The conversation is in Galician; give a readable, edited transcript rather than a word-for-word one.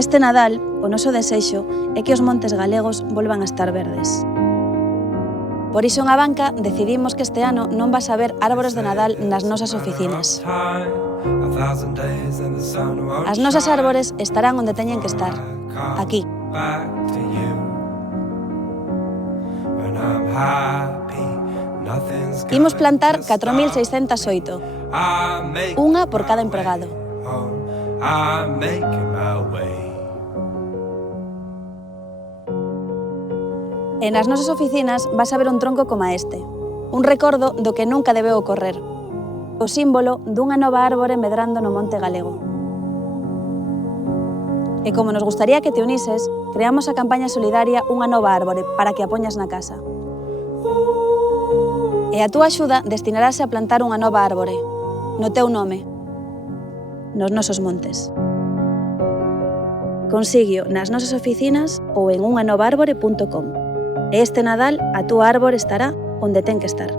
Este Nadal, o noso desexo é que os montes galegos volvan a estar verdes. Por iso en A Banca decidimos que este ano non vas a ver árbores de Nadal nas nosas oficinas. As nosas árbores estarán onde teñen que estar, aquí. Imos plantar 4.608, unha por cada empregado. E nas nosas oficinas vas a ver un tronco como este, un recordo do que nunca debeu ocorrer, o símbolo dunha nova árbore medrando no monte galego. E como nos gustaría que te unises, creamos a campaña solidaria Unha nova árbore para que a poñas na casa. E a túa axuda destinarase a plantar unha nova árbore, no teu nome, nos nosos montes. Consígueo nas nosas oficinas ou en unhanovaarbore.com. E este Nadal a túa árbore estará onde ten que estar.